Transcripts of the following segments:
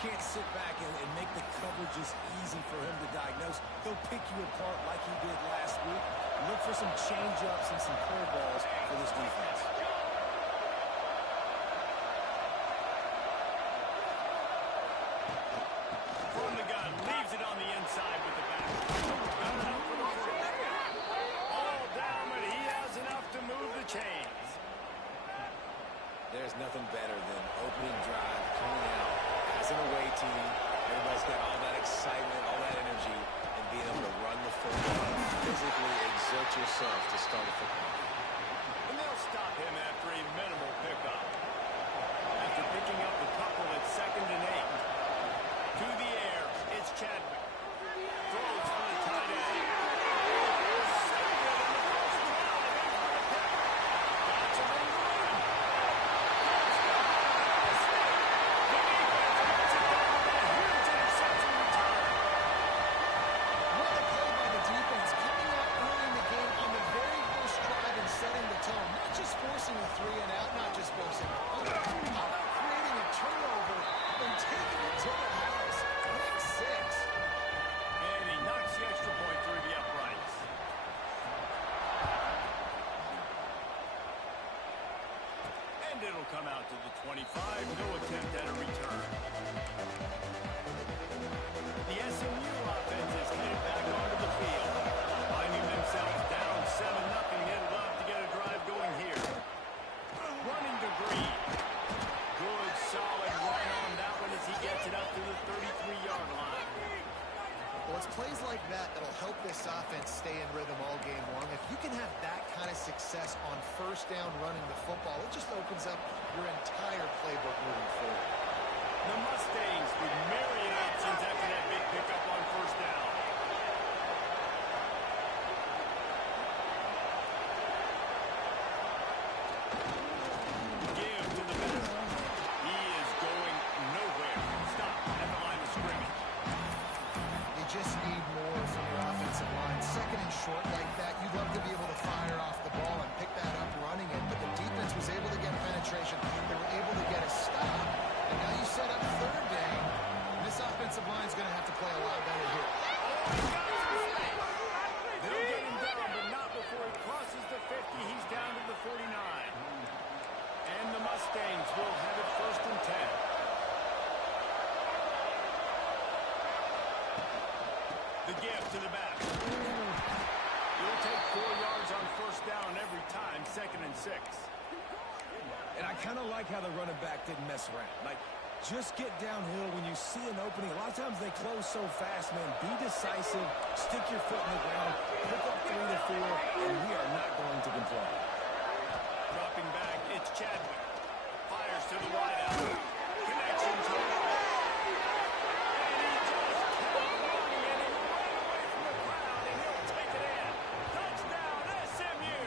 can't sit back and make the coverages easy for him to diagnose. He'll pick you apart like he did last week. Look for some change-ups and some curveballs for this defense. From the gun, leaves it on the inside with the back. Got it out for the free. All down, but he has enough to move the chains. There's nothing better than opening drive, coming out as an away team. Everybody's got all that excitement, all that energy, and being able to run the football and physically exert yourself to start a football game. And they'll stop him after a minimal pickup. After picking up a couple at 2nd and 8. To the air, it's Chadwick. Throws for the tight end. Forcing a 3-and-out, not just forcing a punt. How about creating a turnover and taking it to the house? Pick 6. And he knocks the extra point through the uprights. And it'll come out to the 25. No attempt at a return. The SMU offense is headed back onto the field. Finding themselves down 7-0. They'd love to get a drive going here. Running to Green. Good, solid run on that one as he gets it up to the 33-yard line. Well, it's plays like that that'll help this offense stay in rhythm all game long. If you can have that kind of success on first down running the football, it just opens up your entire playbook moving forward. The Mustangs with myriad options after that big pickup on first down. Give to the middle. He is going nowhere. Stop at the line of scrimmage. You just need more from your offensive line. 2nd and short like that, you'd love to be able to fire off the ball and pick that up running it, but the defense was able to get penetration. They were able to get a stop, and now you set up 3rd down. This offensive line is going to have to play a lot better here. They'll get him down, but not before he crosses the 50. He's down to the 49. And the Mustangs will have it 1st and 10. The give to the back. He'll take 4 yards on first down every time, 2nd and 6. And I kind of like how the running back didn't mess around. Like, just get downhill when you see an opening. A lot of times they close so fast, man. Be decisive, stick your foot in the ground, pick up 3 to 4, and we are not going to complain. Dropping back, it's Chadwick. Fires to the wideout. Connection to the right. And he just kept running, and he ran away from the crowd, and he'll take it in. Touchdown, SMU!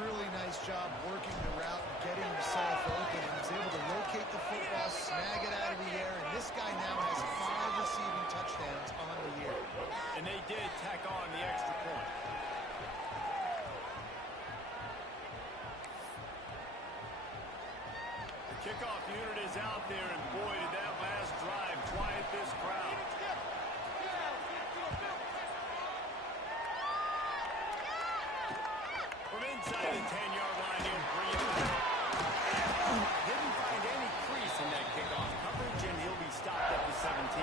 Really nice job working the route and getting himself open. He was able to locate the football, snag it out of the air, and this guy now has 5 receiving touchdowns on the year. And they did tack on the extra point. The kickoff unit is out there, and boy, did that last drive quiet this crowd. From inside the 10-yard line, he'll bring it back. Didn't find any crease in that kickoff coverage, and he'll be stopped at the 17.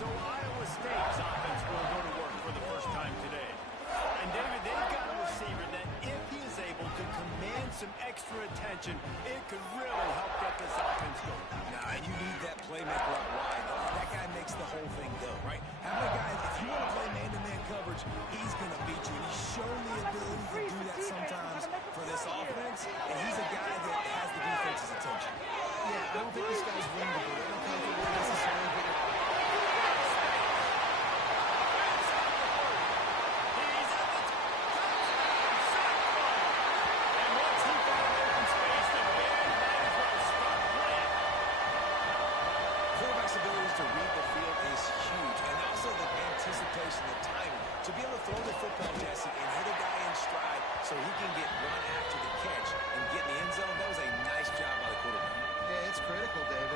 So Iowa State's offense will go to work for the first time today. And David, they've got a receiver that if he is able to command some extra attention, it could really help get this offense going. Nah, you need that playmaker up wide. That guy makes the whole thing go, right? Having a guy, if you want to play man-to-man coverage, he's going to beat you. And he's shown the ability to do that sometimes for this offense, and he's a guy that has the defense's attention. Yeah, I don't think this guy's winnable. I don't comfortable necessarily, but to be able to throw the football, Jesse, and hit a guy in stride so he can get run after the catch and get in the end zone, that was a nice job by the quarterback. yeah, it's critical, David.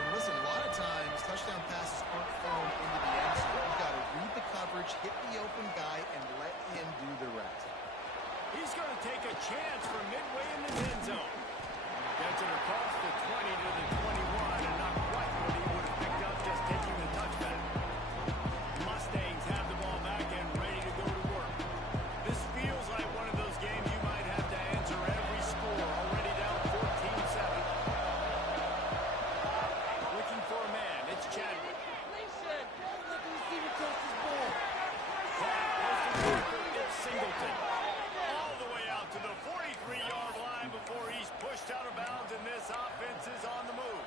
coverage, hit the open guy, and let him do the rest. He's going to take a chance from midway in the end zone. Gets it across the 20 to the 21, and not quite what he would have picked up just taking the touchback. Mustangs have the ball back and ready to go to work. This feels like one of those games you might have to answer every score, already down 14-7. Looking for a man, it's Chadwick. It's Singleton. All the way out to the 43-yard line before he's pushed out of bounds, and this offense is on the move.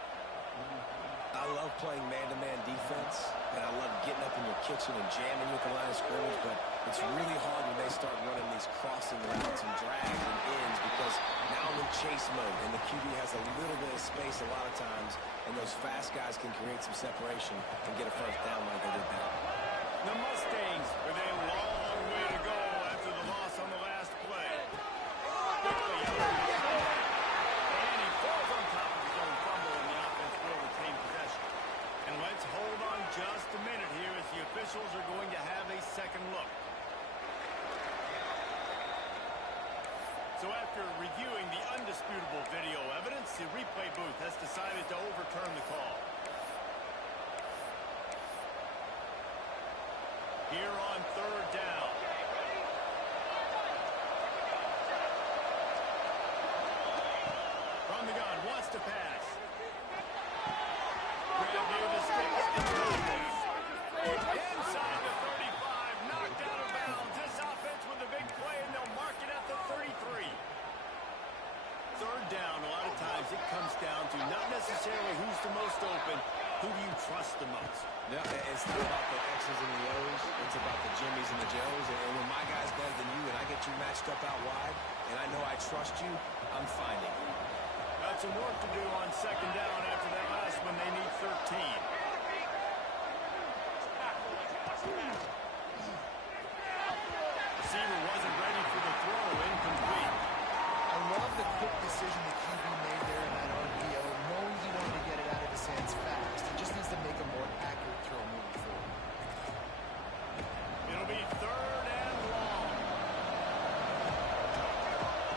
I love playing man-to-man defense, and I love getting up in your kitchen and jamming with the line of scrimmage, but it's really hard when they start running these crossing routes and drags and ends because now I'm in chase mode, and the QB has a little bit of space a lot of times, and those fast guys can create some separation and get a first down like they did that. The Mustangs with a long way to go after the loss on the last play. Quickly out of the comeback. And he falls on top of his own fumble, and the offense will retain possession. And let's hold on just a minute here as the officials are going to have a second look. So after reviewing the undisputable video evidence, the replay booth has decided to overturn the call. Here on third down. From the gun, wants to pass. Grab near the sticks. Inside the 35, knocked out of bounds. This offense with a big play, and they'll mark it at the 33. Third down, a lot of times it comes down to not necessarily who's the most open, who do you trust the most? Yeah, it's not about the X's and the O's. It's about the Jimmies and the Joes. And when my guy's better than you and I get you matched up out wide and I know I trust you, I'm finding you. Got some work to do on second down after that last one. They need 13. Receiver wasn't ready for the throw. Incomplete. I love the quick decision that QB made there in that RPO, knowing he wanted to get it out of his hands fast. He just needs to make a more accurate throw moving forward. It'll be third and long.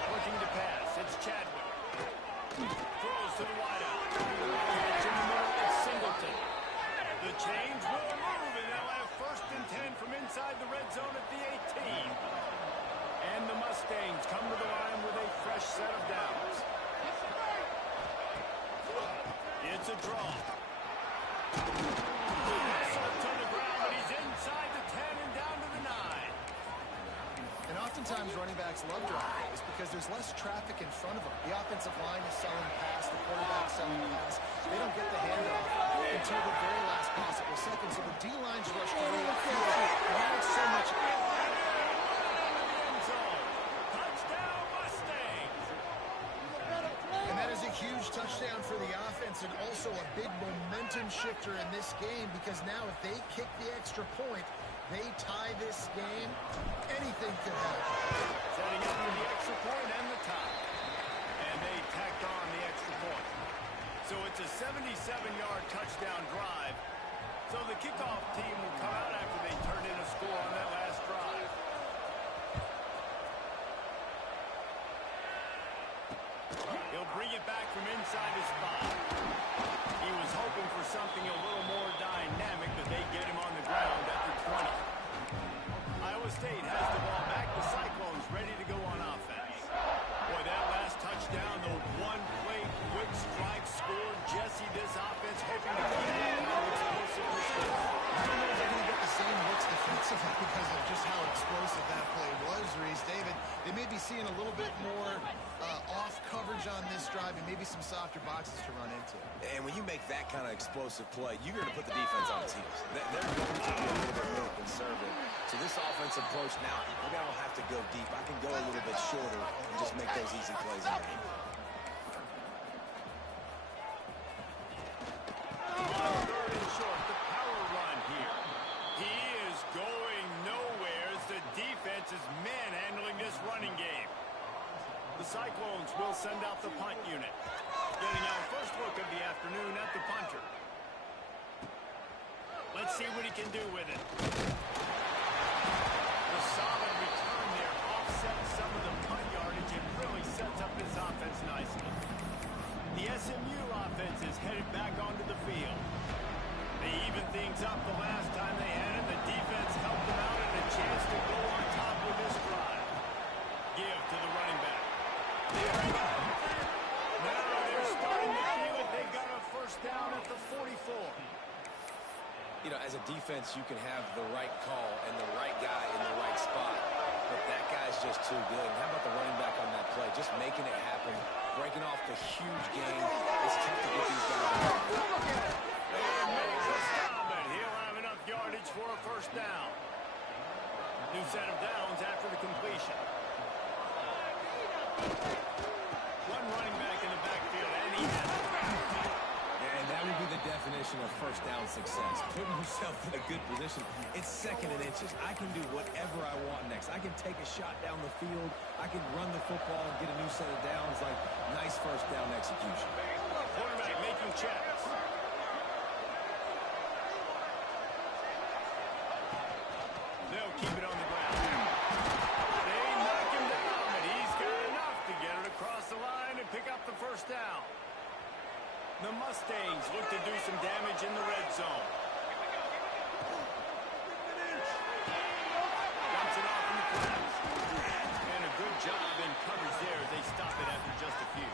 Looking to pass. It's Chadwick. Throws to the wideout. Catch in the middle. It's Singleton. The change will move, and they'll have first and 10 from inside the red zone at the 18. And the Mustangs come to the line with a fresh set of downs. It's a draw. Slipped on the ground, but he's inside the 10 and down to the 9. And oftentimes running backs love driving plays because there's less traffic in front of them. The offensive line is selling pass, the quarterback selling pass. They don't get the handoff until the very last possible second. So the D-line's rushed away upfield. That makes so much. Touchdown, Mustangs! And that is a huge touchdown for the offense and also a big momentum shifter in this game because now if they kick the extra point, they tie this game, anything could happen. Setting up for the extra point and the tie. And they tacked on the extra point. So it's a 77-yard touchdown drive. So the kickoff team will come out after they turned in a score on that last drive. He'll bring it back from inside his spot. He was hoping for something a little more dynamic, but they get him on the ground at the 20. Iowa State has the ball back. The Cyclones ready to go on offense. Boy, that last touchdown, the one-play quick strike scored. Jesse, this offense hoping to keep it how explosiveness is. I don't know if they're going to get the same looks defensively because of just how explosive that play was, Reese. David, they may be seeing a little bit more off coverage on this drive and maybe some softer boxes to run into. And when you make that kind of explosive play, you're going to put the defense on its heels. They're going to be a little bit more conservative. So this offensive approach now, maybe I don't have to go deep. I can go a little bit shorter and just make those easy plays in the game. Third and short, the power run here. He is going nowhere as the defense is manhandling this running game. The Cyclones will send out the punt unit. Getting our first look of the afternoon at the punter. Let's see what he can do with it. resets some of the punt yardage and really sets up this offense nicely. The SMU offense is headed back onto the field. They evened things up the last time they had it. The defense helped them out and a chance to go on top with this drive. Give to the running back. There we go. Now they're starting to feel it. They got a first down at the 44. You know, as a defense, you can have the right call and the right guy in the right spot, but that guy's just too good. And how about the running back on that play? Just making it happen, breaking off the huge game. It's tough to get these guys out. And makes a stop, and he'll have enough yardage for a first down. New set of downs after the completion. One running back in the backfield, and he has it. And that would be the definition of first down success. Putting yourself in a good position. It's second and inches. I can do whatever I want next. I can take a shot down the field. I can run the football and get a new set of downs. Like, nice first down execution. Quarterback making checks. They'll keep it on the ground. They knock him down, but he's got enough to get it across the line and pick up the first down. The Mustangs look to do some damage in the red zone. Dumps it off in the flats. And a good job in coverage there as they stop it after just a few.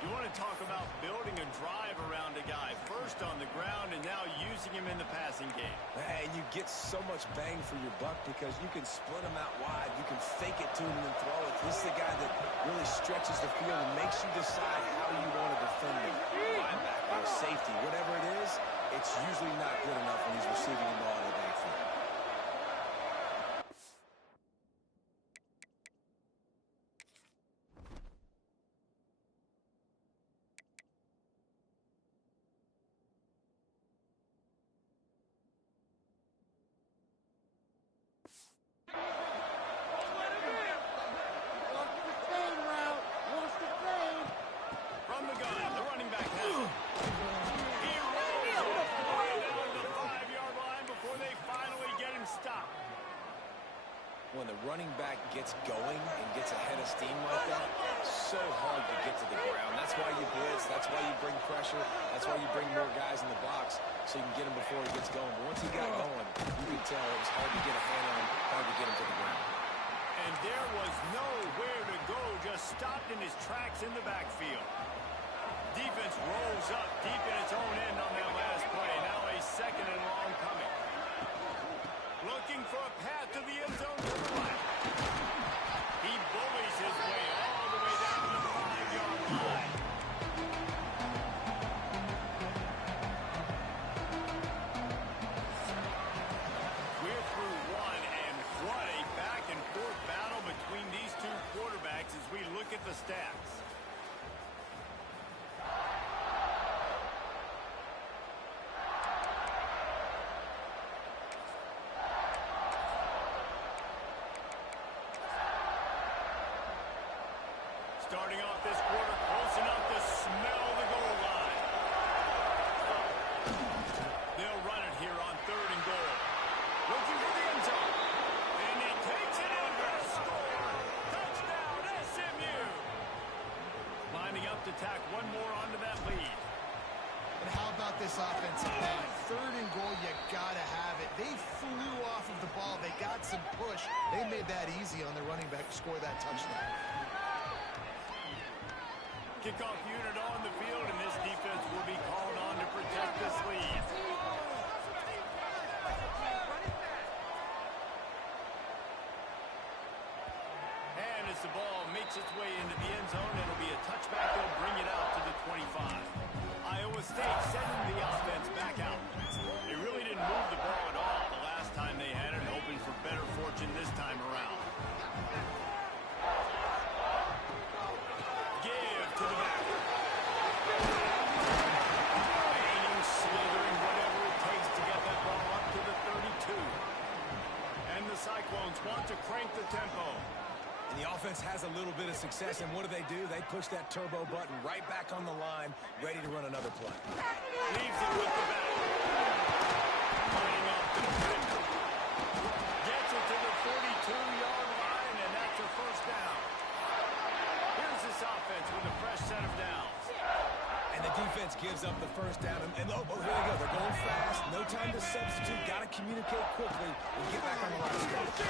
You want to talk about building a drive around a guy. First on the ground and now using him in the passing game. And you get so much bang for your buck because you can split him out wide. You can fake it to him and throw it. This is the guy that really stretches the field and makes you decide how you want to defend him. Linebacker or safety, whatever it is, it's usually not good enough when he's receiving the ball in the backfield. From the gun, the running back has it. He rolls it all the way down to the 5-yard line before they finally get him stopped. When the running back gets going and gets ahead of steam like that, so hard to get to the ground. That's why you blitz. That's why you bring pressure. That's why you bring more guys in the box so you can get him before he gets going. But once he got going, you could tell it was hard to get a hand on him, hard to get him to the ground. And there was nowhere to go, just stopped in his tracks in the backfield. Defense rolls up deep in its own end on that last play. Now a second and long coming. Looking for a path to the end zone to the right. He bullies his way all the way down to the 5-yard line. We're through one, and what a back-and-forth battle between these two quarterbacks as we look at the stats. Starting off this quarter, close enough to smell the goal line. They'll run it here on 3rd and goal. Looking for the end zone. And he takes it in for a score. Touchdown, SMU. Lining up to tack one more onto that lead. And how about this offensive line? 3rd and goal, you gotta have it. They flew off of the ball. They got some push. They made that easy on the running back to score that touchdown. Kickoff unit on the field, and this defense will be called on to protect this lead. And as the ball makes its way into the end zone, it'll be a touchback. They'll bring it out to the 25. Iowa State sending the offense back out. They really didn't move the ball at all the last time they had it, hoping for better fortune this time around. Give to the back. Aiming, slithering, whatever it takes to get that ball up to the 32. And the Cyclones want to crank the tempo. And the offense has a little bit of success, and what do? They push that turbo button right back on the line, ready to run another play. Leaves it with the back. Lining up the defender. Gets it to the 42-yard line, and offense with a fresh set of downs. And the defense gives up the first down. And oh, here they go. They're going fast. No time to substitute. Got to communicate quickly and get back on the line of scrimmage.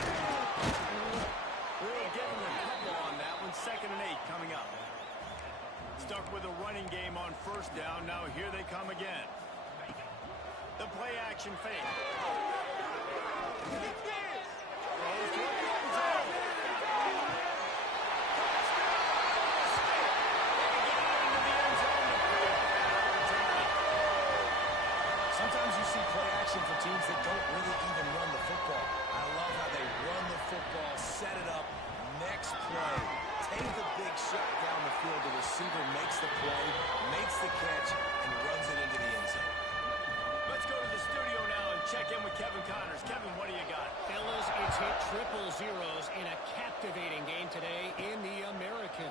We'll give him a couple on that one. 2nd and 8 coming up. Stuck with a running game on first down. Now here they come again. The play action fake. Sometimes you see play action for teams that don't really even run the football. I love how they run the football, set it up, next play, take the big shot down the field. The receiver makes the play, makes the catch, and runs it into the end zone. Let's go to the studio now and check in with Kevin Connors. Kevin, what do you got? Fellas, it's hit triple zeros in a captivating game today in the American.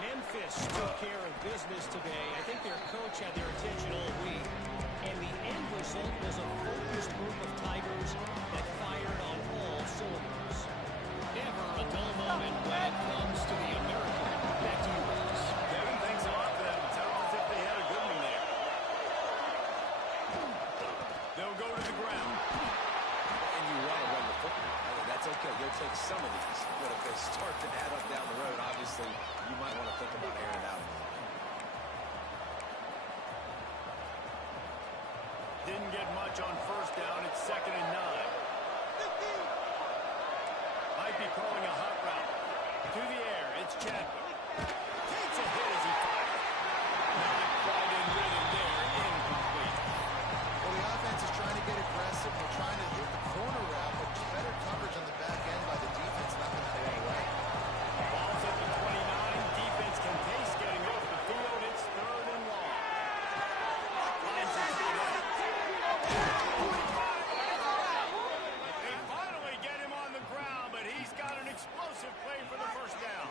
Memphis took care of business today. I think their coach had their attention all week. And the end result was a focused group of Tigers that fired on all cylinders. Never a dull moment when it comes to the American. Back to you, guys. Kevin, thanks a lot for that. It's almost as if they had a good one there. They'll go to the ground. And you want to run the football. I mean, that's okay. You'll take some of these. But if they start to add up down the road, obviously, you might want to think about airing it out. Didn't get much on first down. It's 2nd and 9. Might be calling a hot route. To the air, it's Chadwick. Takes a hit as he fires. Not quite in rhythm there. Incomplete. Well, the offense is trying to get aggressive. They're trying to hit the corner route, but better coverage on the back end by the defense. Nothing to stay away. Ball's at the 29. Defense can taste getting off the field. It's 3rd and long. Lines it to the right. They finally get him on the ground, but he's got an explosive play for the first down.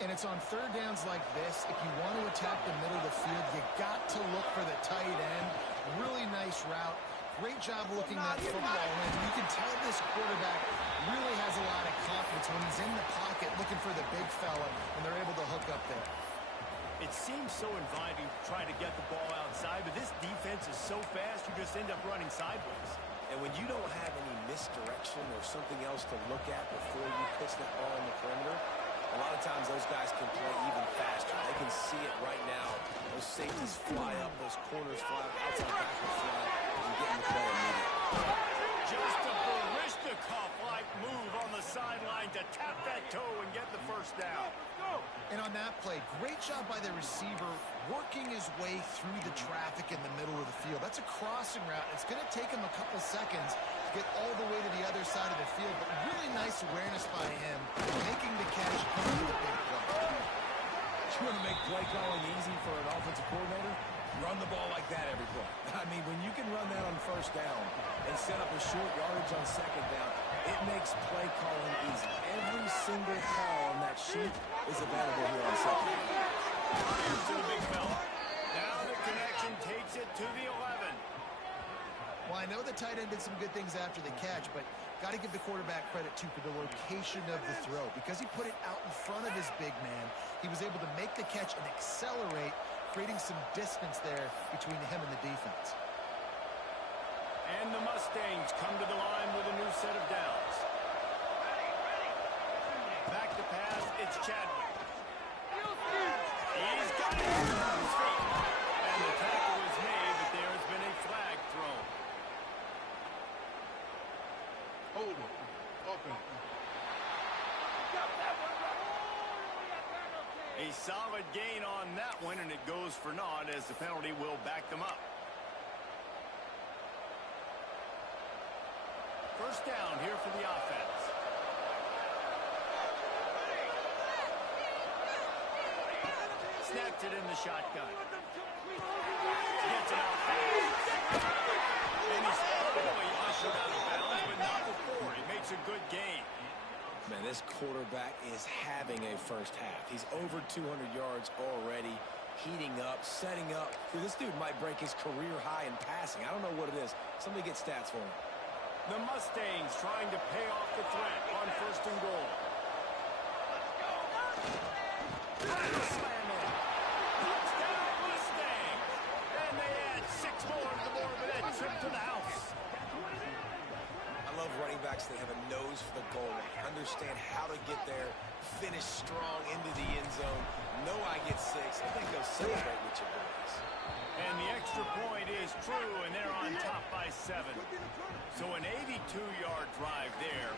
And it's on 3rd downs like this. If you want to attack the middle of the field, you got to look for the tight end. Really nice route. Great job looking that football in. You can tell this quarterback really has a lot of confidence when he's in the pocket looking for the big fella, and they're able to hook up there. It seems so inviting to try to get the ball outside, but this defense is so fast, you just end up running sideways. And when you don't have any misdirection or something else to look at before you pitch that ball in the perimeter, a lot of times those guys can play even faster. They can see it right now. Those safeties fly up, those corners fly up, outside backwards fly up, and get in the play immediately. Just a Barishnikov-like move on the sideline to tap that toe and get the first down. And on that play, great job by the receiver working his way through the traffic in the middle of the field. That's a crossing route. It's going to take him a couple seconds to get all the way to the other side of the field, but really nice awareness by him, making the catch, coming to the big play. You want to make play calling easy for an offensive coordinator? Run the ball like that every play. I mean, when you can run that on first down and set up a short yardage on second down, it makes play calling easy. Every single call on that sheet is available here on second down. Here's to the big fella. Now the connection takes it to the 11. Well, I know the tight end did some good things after the catch, but got to give the quarterback credit, too, for the location of the throw. Because he put it out in front of his big man, he was able to make the catch and accelerate, creating some distance there between him and the defense. And the Mustangs come to the line with a new set of downs. Back to pass, it's Chadwick. He's got it on his feet. And the tackle is made, but there has been a flag thrown. Over. Open. A solid gain on that one, and it goes for naught as the penalty will back them up. First down here for the offense. Snapped it in the shotgun. Gets it out fast. And he's probably ushered out of bounds, but not before. He makes a good gain. Man, this quarterback is having a first half. He's over 200 yards already, heating up, setting up. Dude, this dude might break his career high in passing. I don't know what it is. Somebody get stats for him. The Mustangs trying to pay off the threat on 1st and goal. Slam in. Touchdown, Mustangs. And they add 6 more to the Morbid trip to the house. I love running backs that have a nose for the goal line, understand how to get there, finish strong into the end zone, know I get 6, and then go celebrate with your boys. And the extra point is true, and they're on top by 7. So an 82-yard drive there.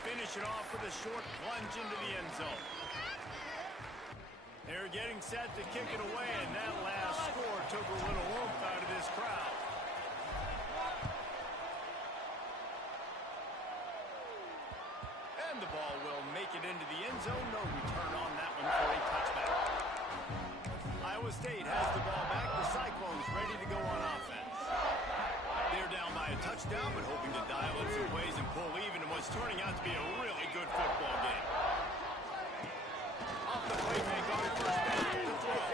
Finish it off with a short plunge into the end zone. They're getting set to kick it away, and that last score took a little oomph out of this crowd. And the ball will make it into the end zone. No return on that one for a touchback. Iowa State has the ball back. The Cyclones ready to go on offense. They're down by a touchdown, but hoping to dial up some plays and pull even in what's turning out to be a really good football game. Off the play fake on first down to throw.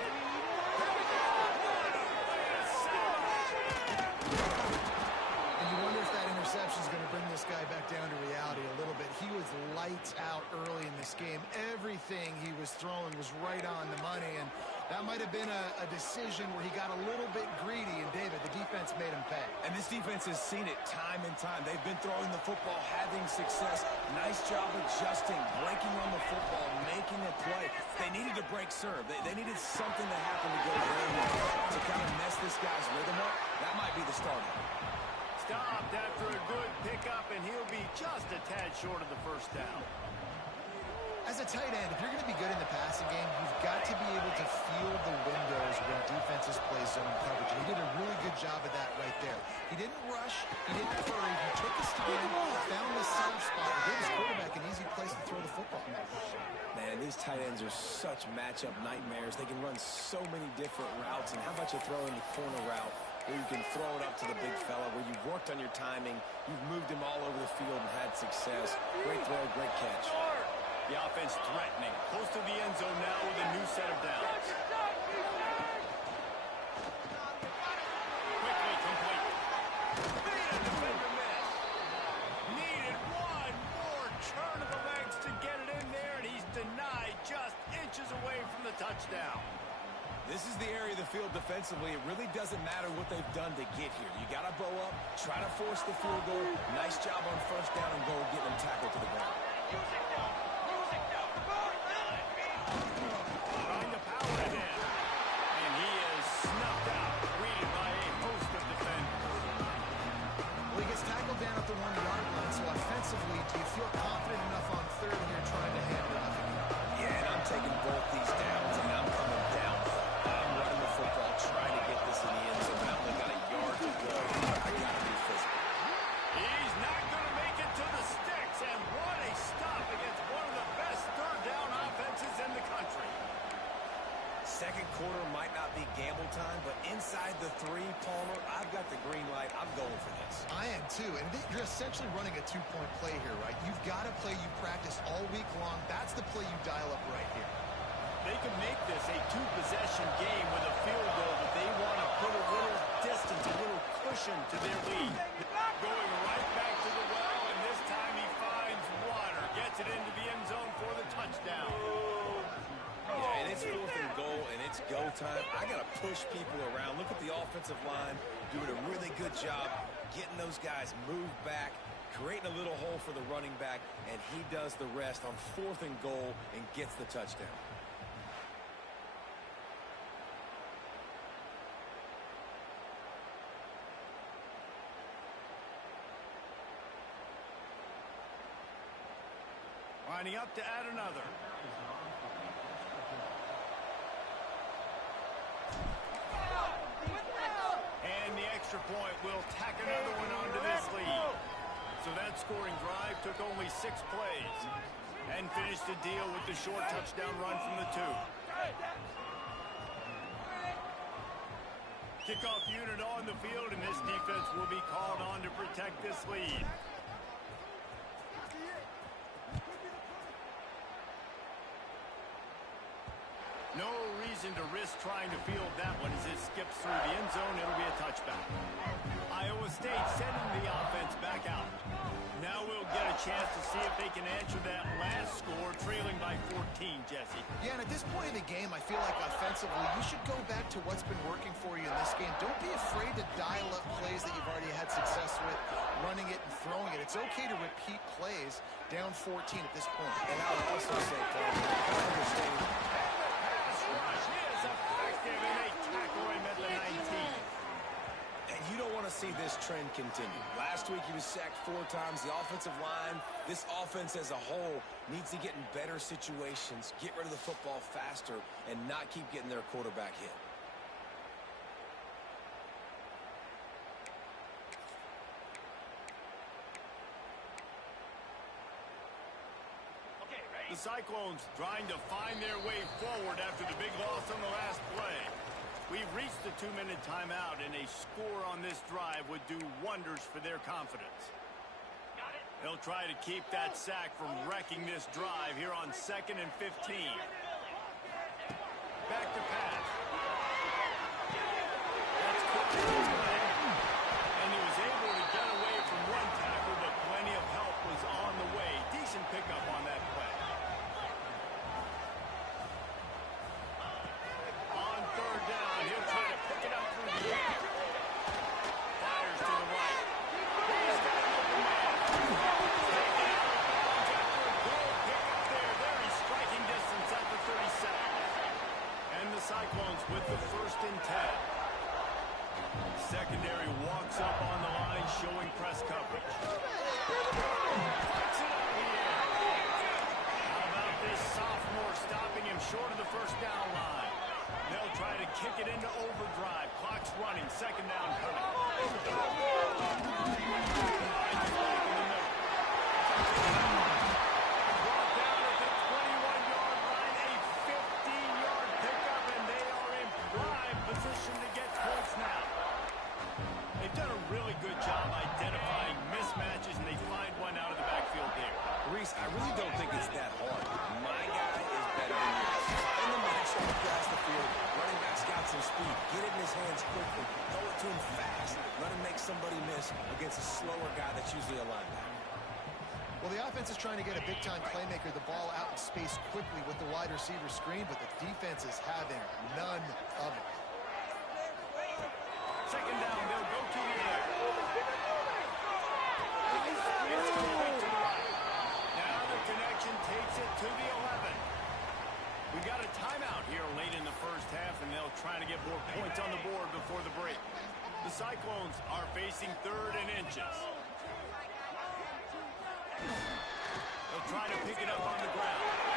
And you wonder if that interception is going to bring this guy back down to reality a little bit. He was lights out early in this game. Everything he was throwing was right on the money, and that might have been a decision where he got a little bit greedy, and David, the defense made him pay. And this defense has seen it time and time. They've been throwing the football, having success. Nice job adjusting, breaking on the football, making a play. They needed to break serve. They needed something to happen to go to kind of mess this guy's rhythm up. That might be the starter. Stopped after a good pickup, and he'll be just a tad short of the first down. As a tight end, if you're going to be good in the passing game, you've got to be able to feel the windows when defenses play zone coverage. And he did a really good job of that right there. He didn't rush. He didn't hurry. He took his time, found the soft spot, and gave his quarterback an easy place to throw the football. Man, these tight ends are such matchup nightmares. They can run so many different routes. And how about you throw in the corner route where you can throw it up to the big fella, where you've worked on your timing, you've moved him all over the field and had success. Great throw, great catch. The offense threatening. Close to the end zone now with a new set of downs. Quickly complete. Beat a defender miss. Needed one more turn of the legs to get it in there, and he's denied just inches away from the touchdown. This is the area of the field defensively. It really doesn't matter what they've done to get here. You got to bow up, try to force the field goal. Nice job on first down and goal, getting them tackled to the ground. Trying to power it in. And he is snuffed out, greeted by a host of defenders. Well, he gets tackled down at the 1-yard line, so offensively, do you feel confident enough on third here trying to hand it off? Yeah, and I'm taking both these downs, and I'm coming down. I'm running the football, trying to get this in the end zone. I've only got a yard to go. I got to be physical. He's not going to make it to the sticks, and what a stop against one of the best third down offenses in the country. Second quarter might not be gamble time, but inside the 3, Palmer, I've got the green light. I'm going for this. I am too, and you're essentially running a 2-point play here, right? You've got a play you practice all week long. That's the play you dial up right here. They can make this a 2-possession game with a field goal, but they want to put a little distance, a little cushion to their lead. Going right back to the well, and this time he finds water. Gets it into the end zone for the touchdown. Yeah, and it's 4th and goal, and it's go time. I got to push people around. Look at the offensive line doing a really good job getting those guys moved back, creating a little hole for the running back, and he does the rest on 4th and goal and gets the touchdown. Lining up to add another. And the extra point will tack another one onto this lead. So that scoring drive took only 6 plays and finished the deal with the short touchdown run from the 2. Kickoff unit on the field, and this defense will be called on to protect this lead. No reason to risk trying to field that one as it skips through the end zone. It'll be a touchback. Iowa State sending the offense back out. Now we'll get a chance to see if they can answer that last score, trailing by 14, Jesse. Yeah, and at this point in the game, I feel like offensively, you should go back to what's been working for you in this game. Don't be afraid to dial up plays that you've already had success with, running it and throwing it. It's okay to repeat plays down 14 at this point. And I would also say, understand. Rush is effective, and they tackle him at the 19. And you don't want to see this trend continue. Last week he was sacked 4 times. The offensive line, this offense as a whole, needs to get in better situations, get rid of the football faster, and not keep getting their quarterback hit. The Cyclones trying to find their way forward after the big loss on the last play. We've reached the 2-minute timeout, and a score on this drive would do wonders for their confidence. They'll try to keep that sack from wrecking this drive here on 2nd and 15. Back to pass. That's caught in his leg. And he was able to get away from one tackle, but plenty of help was on the way. Decent pickup on that play. On 3rd down, he'll try to pick it up through the air. Fires to the right. He's got an open man. Taken out of bounds after a good pickup there. Very striking distance at the 37. And the Cyclones with the 1st and 10. Secondary walks up on the line, showing press coverage. Puts it up in the air. How about this sophomore stopping him short of the 1st down line? They'll try to kick it into overdrive. Clock's running. 2nd down coming. Brought down at the 21-yard line. A 15-yard pickup, and they are in prime position to get points now. They've done a really good job identifying mismatches, and they find one out of the backfield there. Reese, I really don't think it's that hard. My guy is better than yours. Find the match across the field. Running back's got some speed. Get it in his hands quickly. Throw it to him fast. Let him make somebody miss against a slower guy that's usually a linebacker. Well, the offense is trying to get a big-time playmaker the ball out in space quickly with the wide receiver screen, but the defense is having none of it. 2nd down, they'll go to the air. It's complete to the right. Now the connection takes it to the 11. We got a timeout here late in the 1st half, and they'll try to get more points on the board before the break. The Cyclones are facing 3rd and inches. They'll try to pick it up on the ground.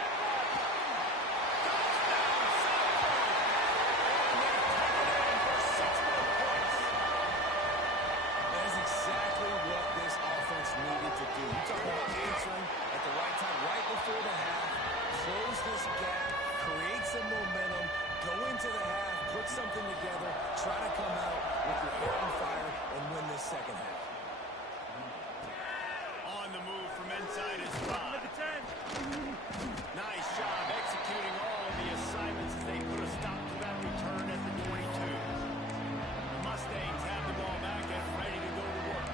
Needed to do. You talk about answering at the right time, right before the half, close this gap, create some momentum, go into the half, put something together, try to come out with your hair on fire and win this 2nd half. On the move from inside his 5. Nice job executing all of the assignments as they put a stop to that return at the 22. The Mustangs have the ball back and ready to go to work.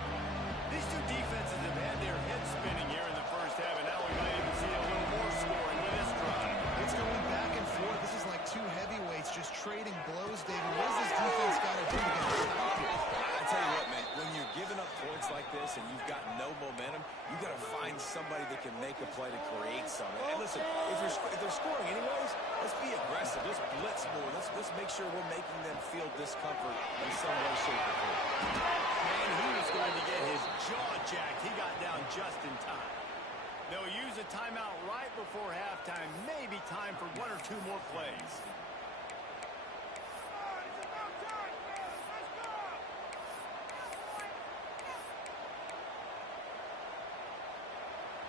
These two defenses have had their heads spinning here in the 1st half, and now we might even see a little more scoring with this drive. It's going back and forth. This is like two heavyweights just trading blows, David. What does this defense got to do to get a stop here? I tell you what, man, when you're giving up points like this and you've got no momentum, you got to find somebody that can make a play to create something. And listen, if they're scoring anyways, let's be aggressive. Let's blitz more. Let's make sure we're making them feel discomfort in some way, shape, or form. Man, he was going to get his jaw jacked. He got down just in time. They'll use a timeout right before halftime. Maybe time for 1 or 2 more plays.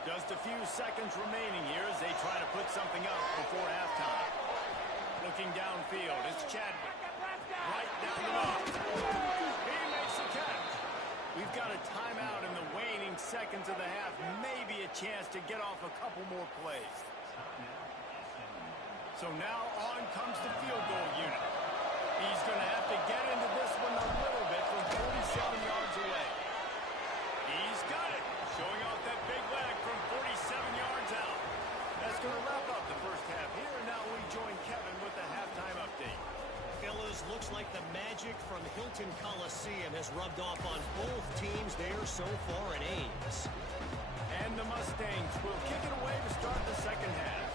Just a few seconds remaining here as they try to put something up before halftime. Looking downfield, it's Chadwick. Right down the middle. He makes the catch. We've got a timeout in the waning seconds of the half. Maybe a chance to get off a couple more plays. So now on comes the field goal unit. He's going to have to get into this one a little bit from 47 yards away. He's got it. Showing off that big leg from 47 yards out. That's going to wrap up the 1st half here. And now we join Kevin with the halftime update. Fellas, looks like the magic from Hilton Coliseum has rubbed off on both teams there so far at Ames. And the Mustangs will kick it away to start the 2nd half.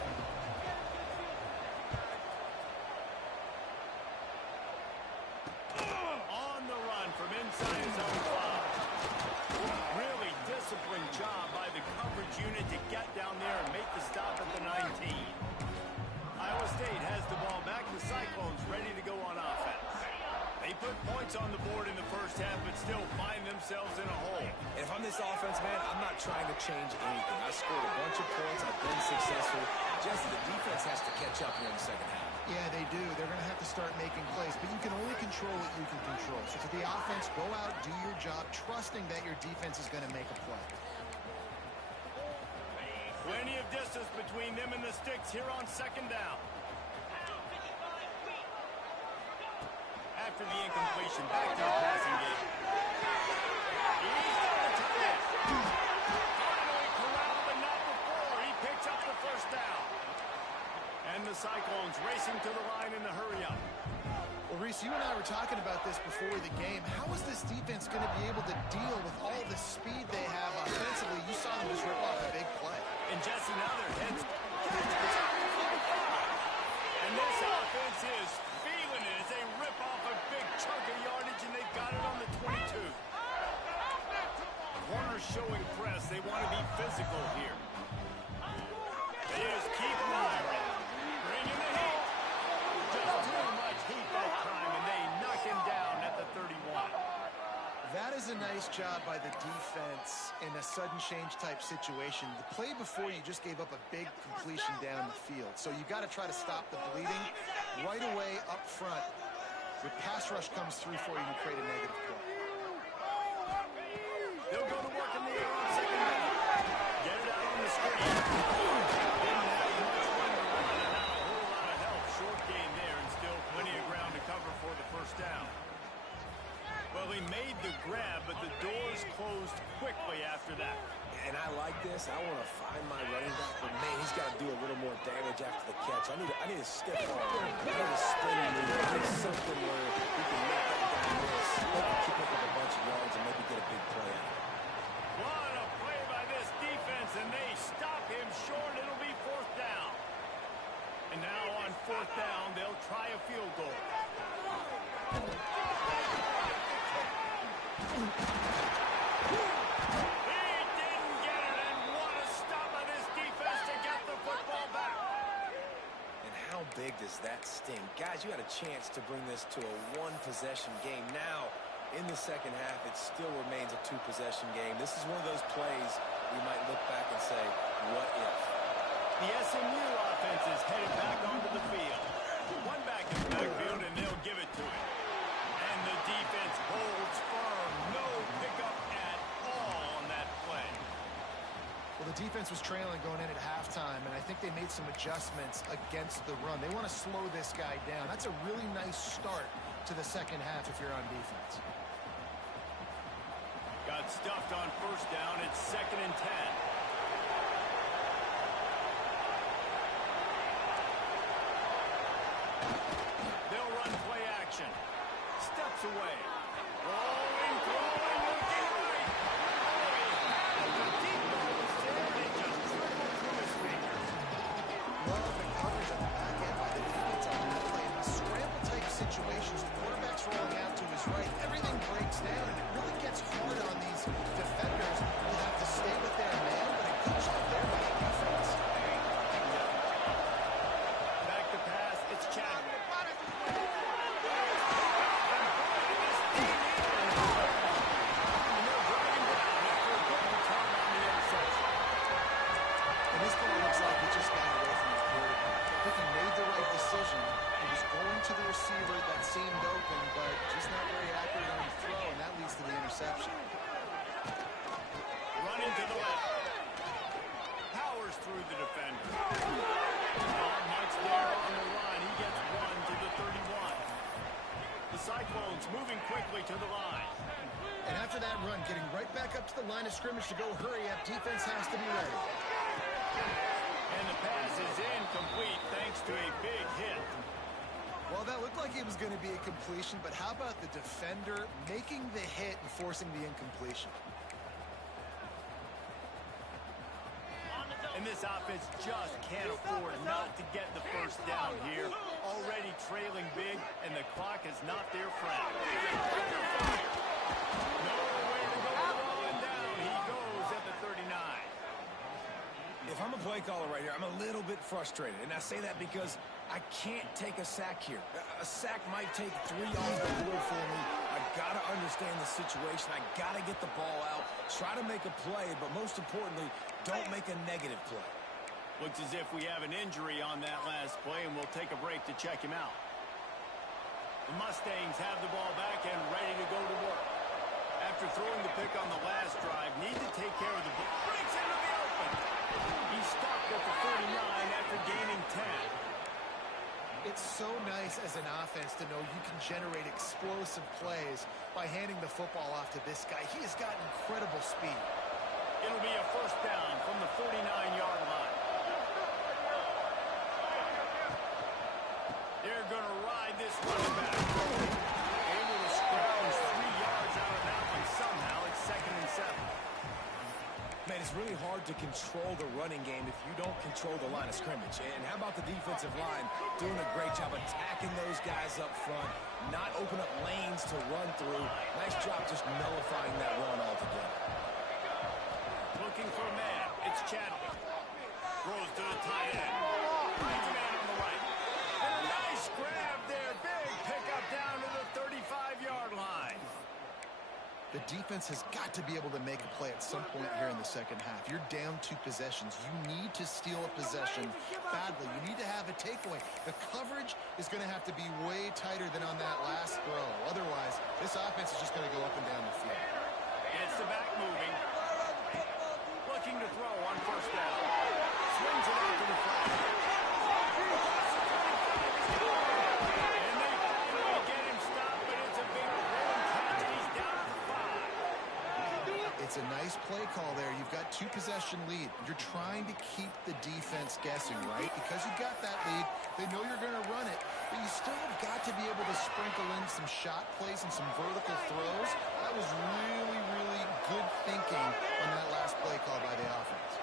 On the run from inside his own 5. Really disciplined job by the coverage unit to get down there and make the stop at the 19. Iowa State has the ball back. The Cyclones ready to go on offense. They They put points on the board in the first half, but still find themselves in a hole. And if I'm this offense, man, I'm not trying to change anything. I scored a bunch of points. I've been successful. Just the defense has to catch up here in the second half. Yeah, they do. They're going to have to start making plays, but you can only control what you can control. So for the offense, go out, do your job, trusting that your defense is going to make a play. Plenty of distance between them and the sticks here on second down. After the incompletion, back to the passing game. He's got the tight end. Finally corralled, but not before. He picks up the first down. And the Cyclones racing to the line in the hurry-up. Well, Reese, you and I were talking about this before the game. How is this defense going to be able to deal with all the speed they have offensively? You saw them just rip off a big play. And Jesse, now their heads catch the 45. And this offense is feeling it as they rip off a big chunk of yardage, and they've got it on the 22. Corners showing press. They want to be physical here. They just keep firing. Bringing the heat. Just too much heat that time, and they knock him down at the 31. That is a nice job by the defense in a sudden change type situation. The play before, you just gave up a big completion down the field. So you got to try to stop the bleeding right away up front. Your pass rush comes through for you, you create a negative play. They'll go to work in the air on second down. Get it out on the screen. Didn't have much room to run, and not a whole lot of help. Short gain there, and still plenty of ground to cover for the first down. Well, he made the grab, but the doors closed quickly after that. And I like this. I want to find my running back, but man, he's got to do a little more damage after the catch. I need a stiff arm. I need a spinning move. I need something where we can make that guy miss. Maybe keep up with a bunch of yards and maybe get a big play out of it. What a play by this defense, and they stop him short. It'll be fourth down. And now on fourth down, they'll try a field goal. He didn't get it, and what a stop by this defense to get the football back. And how big does that sting? Guys, you had a chance to bring this to a one-possession game. Now, in the second half, it still remains a two-possession game. This is one of those plays we might look back and say, what if? The SMU offense is headed back onto the field. One back in the backfield, and they'll give it to him. And the defense holds firm. No pickup at all on that play. Well, the defense was trailing going in at halftime, and I think they made some adjustments against the run. They want to slow this guy down. That's a really nice start to the second half if you're on defense. Got stuffed on first down. It's 2nd and 10. They'll run play action. Steps away. Rolling, throwing, looking right. The deep ball was there, and it just dribbled through his fingers. Love the coverage on the back end by the defense on that play. In these scramble-type situations, the quarterback's rolling out to his right. Everything breaks down, and it really gets hard on these defenders who have to stay with their man, but a good job there by the defense. Back to pass. It's Chadwick. And this ball looks like it just got away from his quarterback. I think he made the right decision. He was going to the receiver that seemed open, but just not very accurate on the throw, and that leads to the interception. Running to the left. Powers through the defender. Not much there on the run. He gets one to the 31. The Cyclones moving quickly to the line. And after that run, getting right back up to the line of scrimmage to go hurry up, defense has to be ready. And the pass is incomplete thanks to a big hit. Well, that looked like it was going to be a completion, but how about the defender making the hit and forcing the incompletion? And this offense just can't afford not to get the first down here. Already trailing big, and the clock is not their friend. Nowhere to go on down. He goes at the 39. If I'm a play caller right here, I'm a little bit frustrated. And I say that because I can't take a sack here. A sack might take 3 off the board for me. I got to understand the situation. I got to get the ball out, try to make a play, but most importantly, don't make a negative play. Looks as if we have an injury on that last play, and we'll take a break to check him out. The Mustangs have the ball back and ready to go to work. After throwing the pick on the last drive, need to take care of the ball. Breaks into the open. He stopped at the 49 after gaining 10. It's so nice as an offense to know you can generate explosive plays by handing the football off to this guy. He has got incredible speed. It'll be a first down from the 49-yard line. They're going to ride this running back. Able to scrounge 3 yards out of that one somehow. It's 2nd and 7. Man, it's really hard to control the running game if you don't control the line of scrimmage. And how about the defensive line doing a great job attacking those guys up front, not open up lanes to run through. Nice job just nullifying that run altogether. Looking for a man. It's Chadwick. Throws to the tight end. Finds a man on the right. And a nice grab there. Big pickup down to the 35-yard line. The defense has got to be able to make a play at some point here in the second half. You're down 2 possessions. You need to steal a possession badly. You need to have a takeaway. The coverage is going to have to be way tighter than on that last throw. Otherwise, this offense is just going to go up and down the field. Gets the back moving. Looking to throw on first down. Swings it out to the flat. And they finally get him stopped, but it's a big rolling catch. He's down to 5. It's a nice play call there. You've got 2-possession lead. You're trying to keep the defense guessing, right? Because you got that lead, they know you're going to run it, but you still have got to be able to sprinkle in some shot plays and some vertical throws. That was really, really good thinking on that last play call by the offense.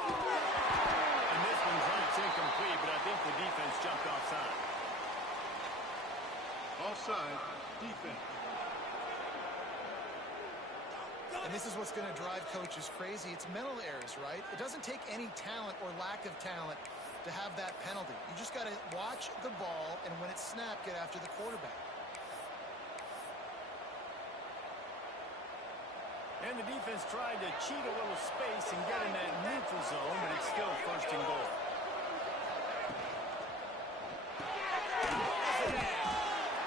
And this one's incomplete, but I think the defense jumped offside. Offside, defense. And this is what's going to drive coaches crazy. It's mental errors, right? It doesn't take any talent or lack of talent to have that penalty. You just got to watch the ball, and when it's snapped, get after the quarterback. And the defense tried to cheat a little space and get in that neutral zone, but it's still 1st and goal.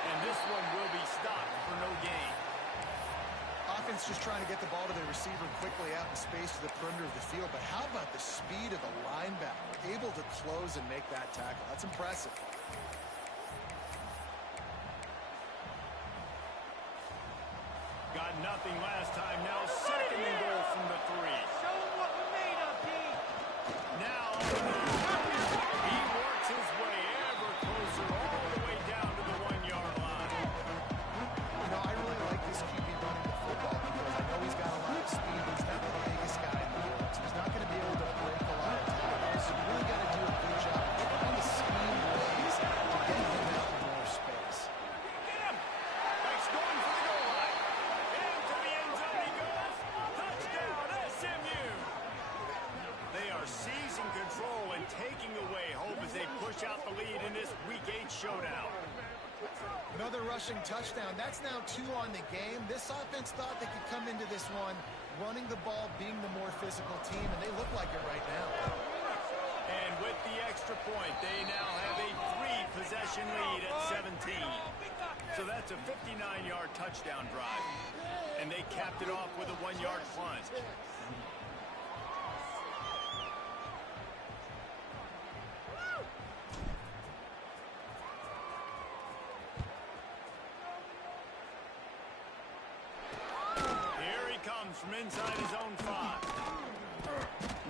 And this one will be stopped for no gain. Offense just trying to get the ball to their receiver quickly out in space to the perimeter of the field, but how about the speed of the linebacker? Able to close and make that tackle. That's impressive. Got nothing last time. Now 2nd and goal from the 3. Show them what we're made of, D. Now he works his way ever closer all the way down to the 1-yard line. You know, I really like this QB running the football because I know he's got a lot of speed, but he's not the biggest guy in the world, so he's not going to be able to break a lot of tackles. So you really got to do a good job finding the scheme ways to get him out in more space. Get him! He's going for the goal line. Into the end zone he goes. Touchdown, SMU! They are seizing control and taking away hope as they push out the lead in this Week 8 showdown. Another rushing touchdown. That's now 2 on the game. This offense thought they could come into this one running the ball, being the more physical team, and they look like it right now. And with the extra point, they now have a 3-possession lead at 17. So that's a 59-yard touchdown drive. And they capped it off with a 1-yard plunge. Here he comes from inside his own 5.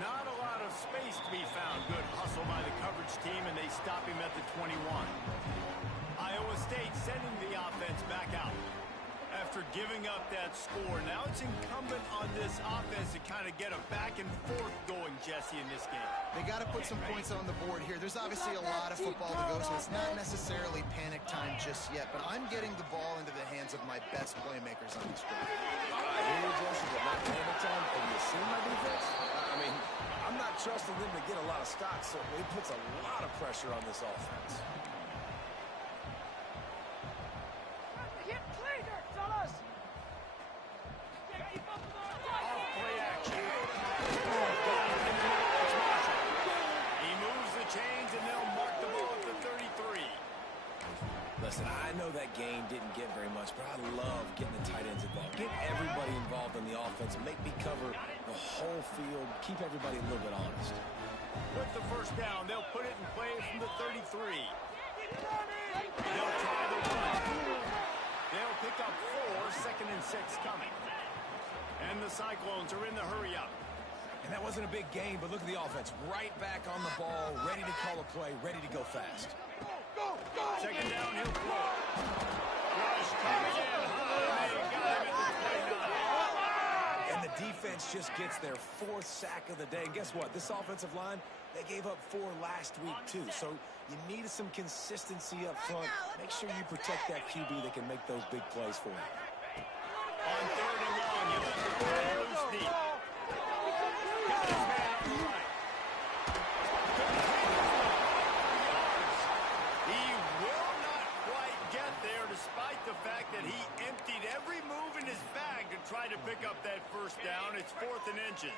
Not a lot of space to be found. Good hustle by the coverage team, and they stop him at the 21. Iowa State sending the offense back out. After giving up that score, now it's incumbent on this offense to kind of get a back and forth going, Jesse, in this game. They got to put some points on the board here. There's obviously a lot of football to go, so it's not necessarily panic time just yet, but I'm getting the ball into the hands of my best playmakers on this drive. I hear you, Jesse, but not panic time. Have you seen my defense? I mean, I'm not trusting them to get a lot of stops, so it puts a lot of pressure on this offense. Off-play action. He moves the chains, and they'll mark the ball at the 33. Listen, I know that game didn't get very much, but I love getting the tight ends involved. Get everybody involved in the offense. Make me cover the whole field. Keep everybody a little bit honest. With the first down, they'll put it in play from the 33. They'll try the run. They'll pick up 4, 2nd and 6 coming. And the Cyclones are in the hurry-up. And that wasn't a big game, but look at the offense. Right back on the ball, ready to call a play, ready to go fast. 2nd down, he'll throw it. Rush coming in high. They got him at the 29. And the defense just gets their 4th sack of the day. And guess what? This offensive line, they gave up 4 last week, too. So you need some consistency up front. Make sure you protect that QB that can make those big plays for you. On 3rd and long, you let the ball loose deep. Got his man on the right. He will not quite get there despite the fact that he emptied every move in his bag to try to pick up that first down. It's 4th and inches.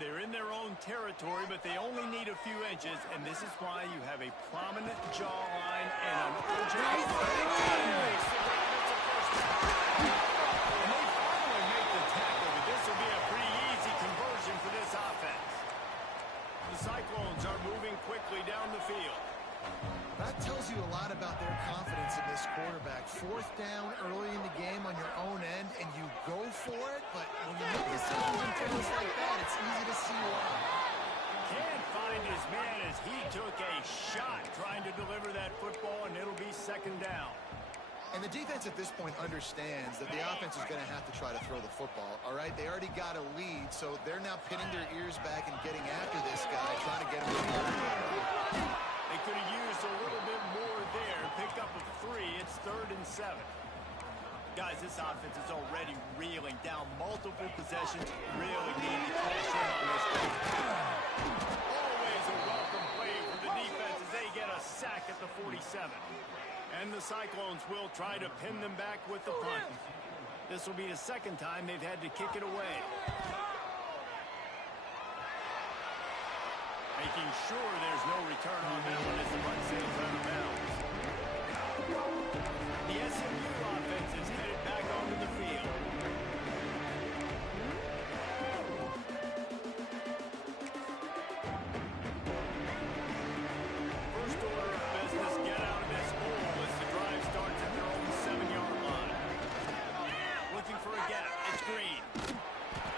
They're in their own territory, but they only need a few inches, and this is why you have a prominent jawline and an urgent makes the grab. It's a first down. And they finally make the tackle, but this will be a pretty easy conversion for this offense. The Cyclones are moving quickly down the field. That tells you a lot about their confidence in this quarterback. 4th down early in the game on your own end, and you go for it, but when you make decisions in throws like that, it's easy to see why. Can't find his man as he took a shot trying to deliver that football, and it'll be 2nd down. And the defense at this point understands that the offense is going to have to try to throw the football, all right? They already got a lead, so they're now pinning their ears back and getting after this guy, trying to get him to the line. They could have used a little bit more there. Pick up a 3. It's 3rd and 7. Guys, this offense is already reeling down multiple possessions. Really need to cash in on this game. Always a welcome play for the defense as they get a sack at the 47. And the Cyclones will try to pin them back with the punt. This will be the 2nd time they've had to kick it away. Making sure there's no return on that one as the punt sails out of bounds. The SMU offense is headed back onto the field. First order of business, get out of this hole as the drive starts at their own 7-yard line. Looking for a gap. It's Green.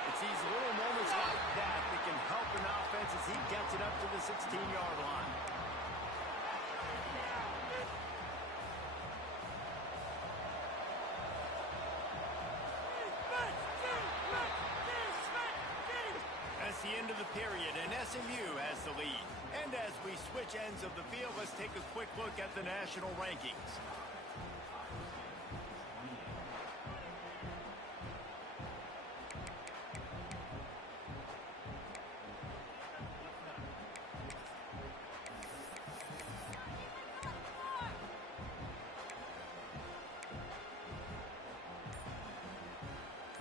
It's these little moments like that that can help an offense as he gets it up to the 16-yard line. That's the end of the period, and SMU has the lead. And as we switch ends of the field, let's take a quick look at the national rankings.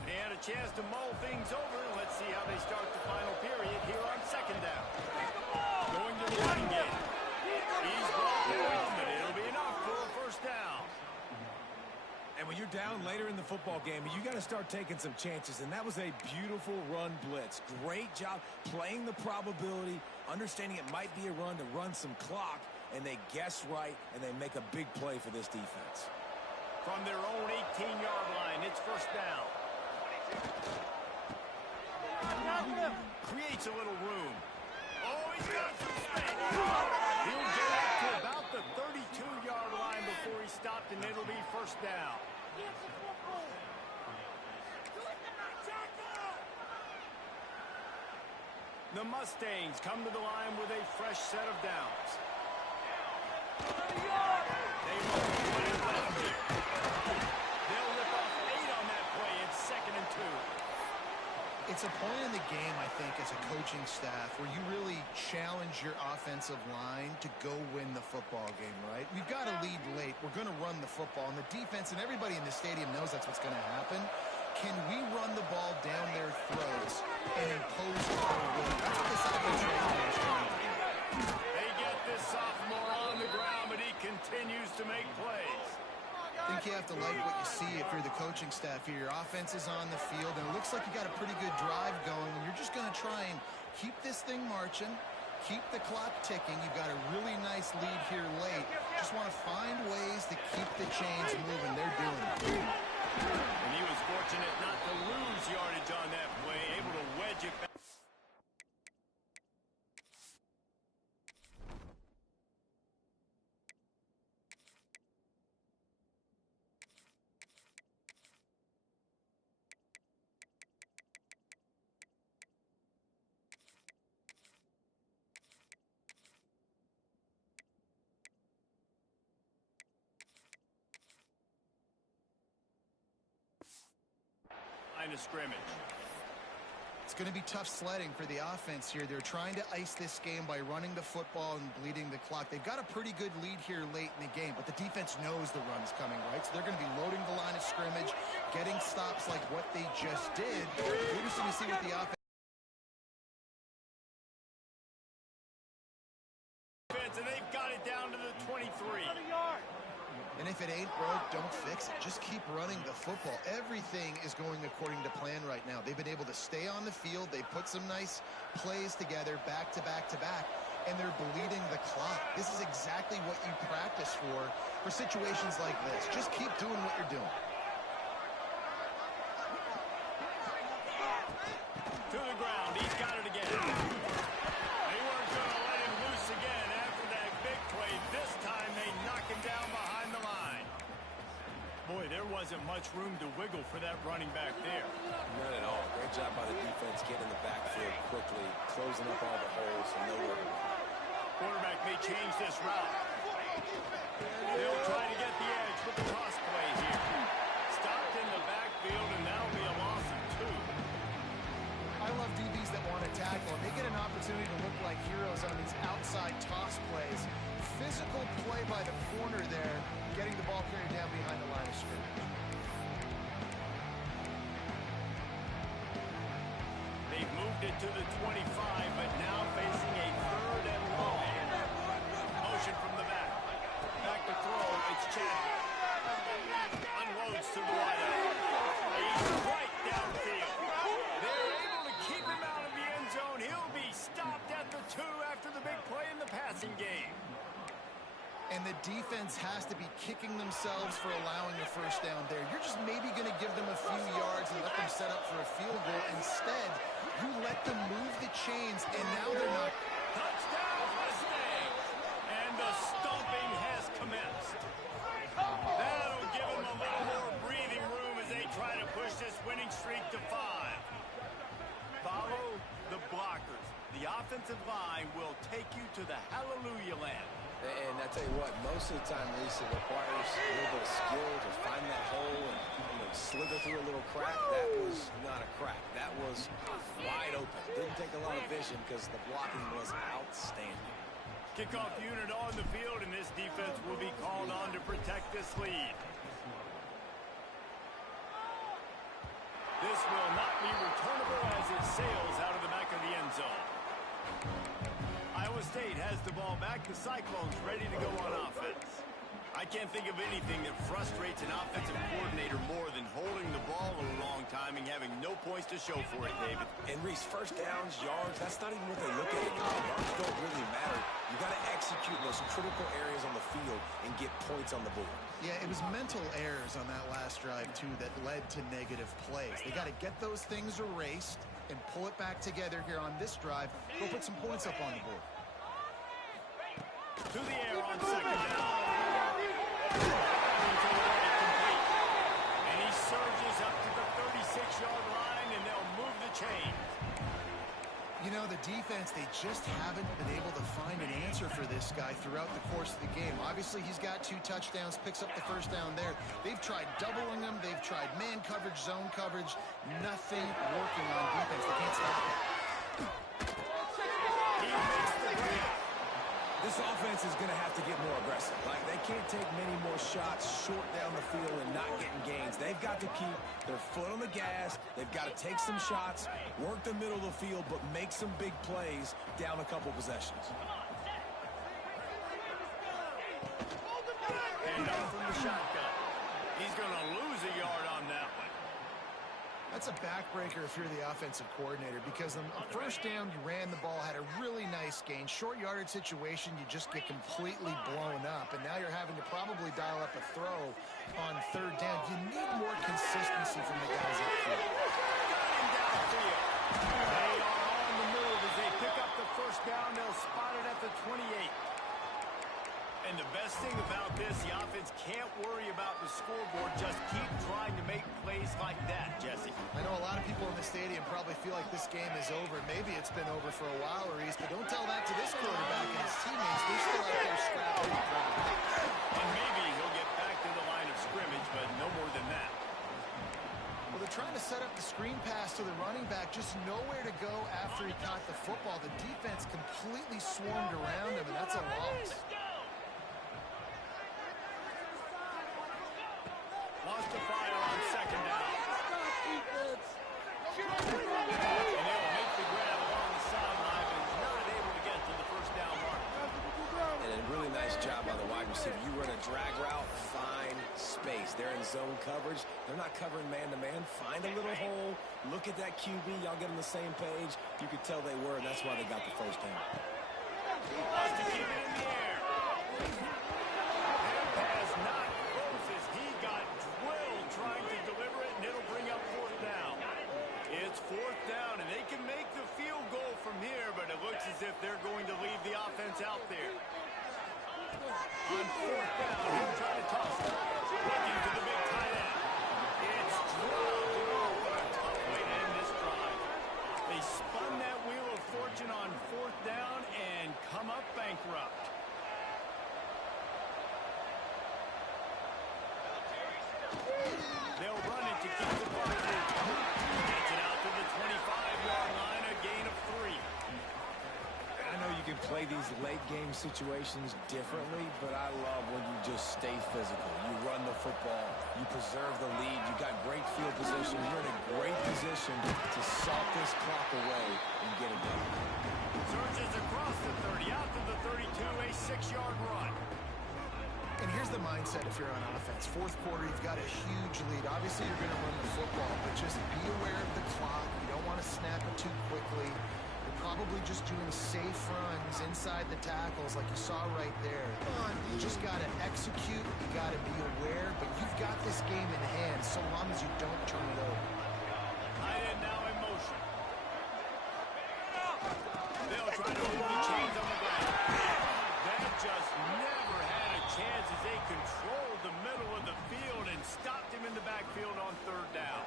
They had a chance to mull things over. Let's see how they start the final period here on 2nd down. Going to the running game. He's brought down, but it'll be enough for a first down. And when you're down later in the football game, you got to start taking some chances. And that was a beautiful run blitz. Great job playing the probability, understanding it might be a run to run some clock, and they guess right, and they make a big play for this defense. From their own 18-yard line, it's first down. Creates a little room. Oh, he's got some space. He'll get up to about the 32-yard line before he stopped, and it'll be first down. The Mustangs come to the line with a fresh set of downs. They will play left here. They'll rip off 8 on that play. It's 2nd and 2. It's a point in the game, I think, as a coaching staff where you really challenge your offensive line to go win the football game, right? We've got to lead late. We're going to run the football. And the defense and everybody in the stadium knows that's what's going to happen. Can we run the ball down their throats and impose our will? That's what this offense right now is trying to do. They get this sophomore on the ground, but he continues to make plays. I think you have to like what you see if you're the coaching staff here. Your offense is on the field, and it looks like you got a pretty good drive going, and you're just going to try and keep this thing marching, keep the clock ticking. You've got a really nice lead here late. Just want to find ways to keep the chains moving. They're doing it. And he was fortunate not to lose yardage on that play, able to wedge it back. Line of scrimmage. It's going to be tough sledding for the offense here. They're trying to ice this game by running the football and bleeding the clock. They've got a pretty good lead here late in the game, but the defense knows the run's coming, right? So they're going to be loading the line of scrimmage, getting stops like what they just did. Interesting to see what the offense... And they've got it down to the 23. And if it ain't broke, don't fix it. Just keep running the football. Everything is going according to plan right now. They've been able to stay on the field. They put some nice plays together back to back to back, and they're bleeding the clock. This is exactly what you practice for situations like this. Just keep doing what you're doing. To the ground. He's got it again. They weren't going to let him loose again after that big play. This time they knock him down behind the line. Boy, there wasn't much room to wiggle for that running back there. None at all. Great job by the defense getting in the backfield quickly, closing up all the holes from nowhere. Quarterback may change this route. They'll try to get the edge with the toss play here. Stopped in the backfield, and that'll be a loss of 2. I love DBs that want to tackle, and they get an opportunity to look like heroes on these outside toss plays. Physical play by the corner there, getting the ball carried down behind the line of scrimmage. They've moved it to the 25, but now facing a 3rd and long. Motion from the back. Back to throw. It's Chadwick. Unloads to the wideout. He's right downfield. They're able to keep him out of the end zone. He'll be stopped at the 2 after the big play in the passing game. And the defense has to be kicking themselves for allowing a first down there. You're just maybe going to give them a few yards and let them set up for a field goal. Instead, you let them move the chains, and now they're not. Touchdown, Mustang! And the stomping has commenced. That'll give them a little more breathing room as they try to push this winning streak to 5. Follow the blockers. The offensive line will take you to the hallelujah land. And I tell you what, most of the time, Reese, it requires a little bit of skill to find that hole and slither through a little crack. That was not a crack. That was wide open. Didn't take a lot of vision because the blocking was outstanding. Kickoff unit on the field, and this defense will be called on to protect this lead. This will not be returnable as it sails out of the back of the end zone. Iowa State has the ball back. The Cyclones ready to go on offense. I can't think of anything that frustrates an offensive coordinator more than holding the ball a long time and having no points to show for it, David. And Reese, first downs, yards, that's not even what they look at. Yards don't really matter. You got to execute those critical areas on the field and get points on the board. Yeah, it was mental errors on that last drive, too, that led to negative plays. They got to get those things erased and pull it back together here on this drive. Go put some points up on the board. To the air on second down. And he surges up to the 36-yard line, and they'll move the chain. You know, the defense, they just haven't been able to find an answer for this guy throughout the course of the game. Obviously, he's got 2 touchdowns, picks up the first down there. They've tried doubling him. They've tried man coverage, zone coverage. Nothing working on defense. They can't stop it. got to keep their foot on the gas. They've got to take some shots, work the middle of the field, but make some big plays down a couple possessions. And off from the shotgun. He's going to lose a yard on that one. That's a backbreaker if you're the offensive coordinator, because on first down, you ran the ball, had a really nice gain. Short yardage situation, you just get completely blown up, and now you're having to probably dial up a throw on third down. You need more consistency from the guys up front. They are on the move as they pick up the first down. They'll spot it at the 28. And the best thing about this, the offense can't worry about the scoreboard. Just keep trying to make plays like that, Jesse. I know a lot of people in the stadium probably feel like this game is over. Maybe it's been over for a while, Reese, but don't tell that to this quarterback and his teammates. They're still out there scrapping. And maybe he'll get back to the line of scrimmage, but no more than that. Well, they're trying to set up the screen pass to the running back, just nowhere to go after he caught the football. The defense completely swarmed around him, and that's a loss. Lost the fire on second down. And they'll make the grab along the sideline, but not able to get to the first down mark. And a really nice job by the wide receiver. You run a drag route, find space. They're in zone coverage. They're not covering man-to-man. Find a little hole. Look at that QB. Y'all get on the same page. You could tell they were, and that's why they got the first down. Wants to keep it in the air. And pass not close as he got drilled trying to deliver it, and it'll bring up fourth down. It's fourth down, and they can make the field goal from here, but it looks as if they're going to leave the offense out there. On fourth down, he'll try to toss it. Looking to the big tight end. It's dropped. Oh, what a tough way to end this drive. They spun that wheel of fortune on fourth down and come up bankrupt. They'll run it to keep the ball moving. Gets it out to the 25-yard line, a gain of 3. I know you can play these late game situations differently, but I love when you just stay physical. You run the football, you preserve the lead, you got great field position, you're in a great position to salt this clock away and get it done. Surges across the 30, out to the 32, a 6-yard run. And here's the mindset if you're on offense. Fourth quarter, you've got a huge lead. Obviously, you're going to run the football, but just be aware of the clock. You don't want to snap it too quickly. You're probably just doing safe runs inside the tackles like you saw right there. You just got to execute. You got to be aware, but you've got this game in hand so long as you don't turn it over. Tight end now in motion. They'll try to move the chains on the ground. That just never had a chance as they controlled the middle of the field and stopped him in the backfield on third down.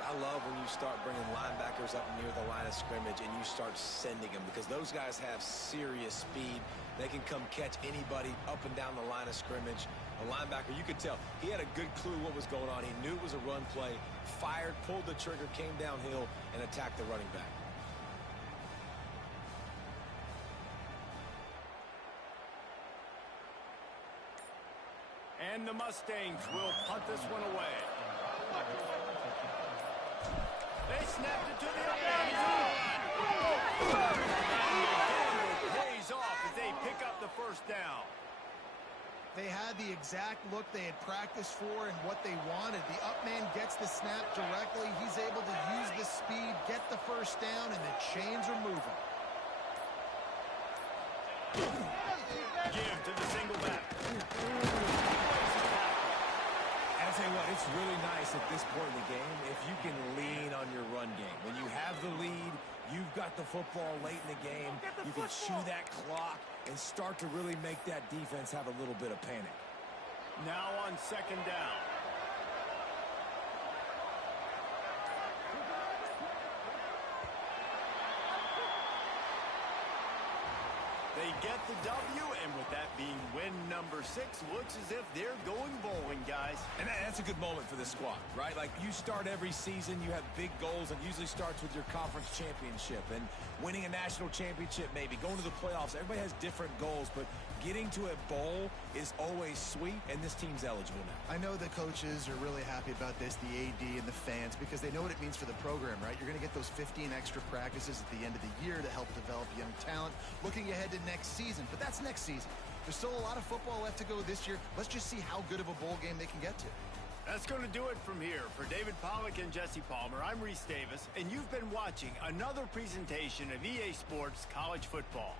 I love when you start bringing linebackers up near the line of scrimmage and you start sending them, because those guys have serious speed. They can come catch anybody up and down the line of scrimmage. A linebacker, you could tell, he had a good clue what was going on. He knew it was a run play, fired, pulled the trigger, came downhill, and attacked the running back. And the Mustangs will punt this one away. They snapped it to the end zone. And the gamble pays off as they pick up the first down. They had the exact look they had practiced for and what they wanted. The up man gets the snap directly. He's able to use the speed, get the first down, and the chains are moving. Give to the single back. I'll tell you what, it's really nice at this point in the game if you can lean on your run game. When you have the lead, you've got the football late in the game, you can chew that clock and start to really make that defense have a little bit of panic. Now on second down. They They get the W, and with that being win number 6, looks as if they're going bowling, guys. And that's a good moment for this squad, right? Like, you start every season, you have big goals, and usually starts with your conference championship and winning a national championship, maybe going to the playoffs. Everybody has different goals, but getting to a bowl is always sweet, and this team's eligible now. I know the coaches are really happy about this, the AD and the fans, because they know what it means for the program, right? You're going to get those 15 extra practices at the end of the year to help develop young talent, looking ahead to next season. But that's next season. There's still a lot of football left to go this year. Let's just see how good of a bowl game they can get to. That's going to do it from here. For David Pollack and Jesse Palmer, I'm Reese Davis, and you've been watching another presentation of EA Sports College Football.